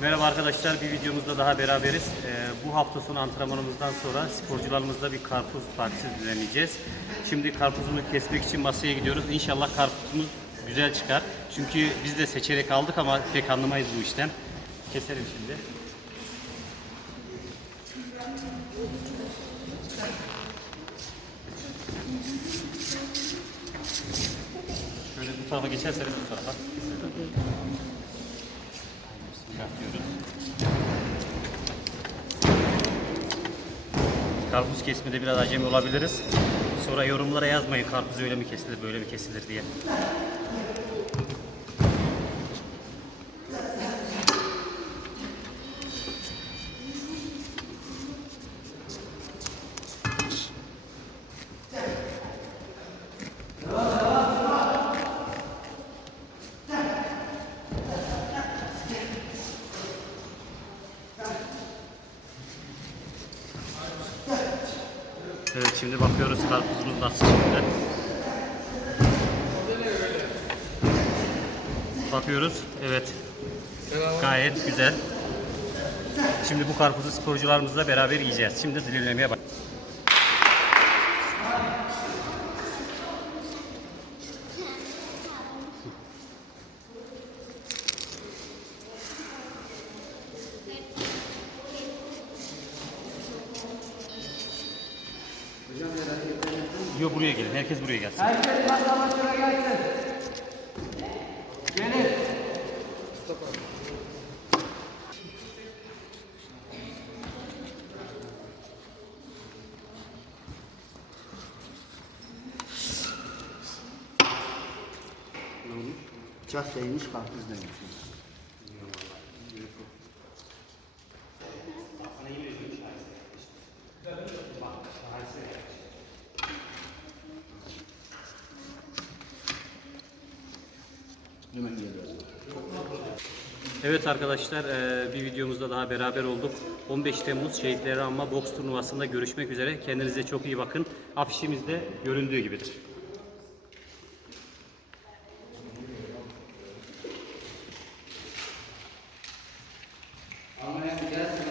Merhaba arkadaşlar, bir videomuzda daha beraberiz. Ee, bu hafta sonu antrenmanımızdan sonra sporcularımızla bir karpuz partisi düzenleyeceğiz. Şimdi karpuzunu kesmek için masaya gidiyoruz. İnşallah karpuzumuz güzel çıkar. Çünkü biz de seçerek aldık ama pek anlamayız bu işten. Keselim şimdi. Şöyle bu tarafa geçerseniz bu tarafa. Karpuz kesmede biraz acemi olabiliriz. Sonra yorumlara yazmayın karpuz öyle mi kesilir, böyle mi kesilir diye. Evet şimdi bakıyoruz karpuzumuz nasıl çıktı. Bakıyoruz. Evet. Gayet güzel. Şimdi bu karpuzu sporcularımızla beraber yiyeceğiz. Şimdi dilimlemeye bak. Yok buraya gelin. Herkes buraya gelsin. Herkes masa başına gelsin. Gelin. Bıçak değmiş karpuz demiş. Evet arkadaşlar e, bir videomuzda daha beraber olduk. 15 Temmuz Şehitleri Anma Boks Turnuvası'nda görüşmek üzere. Kendinize çok iyi bakın. Afişimizde göründüğü gibidir. Anlayan gelsin.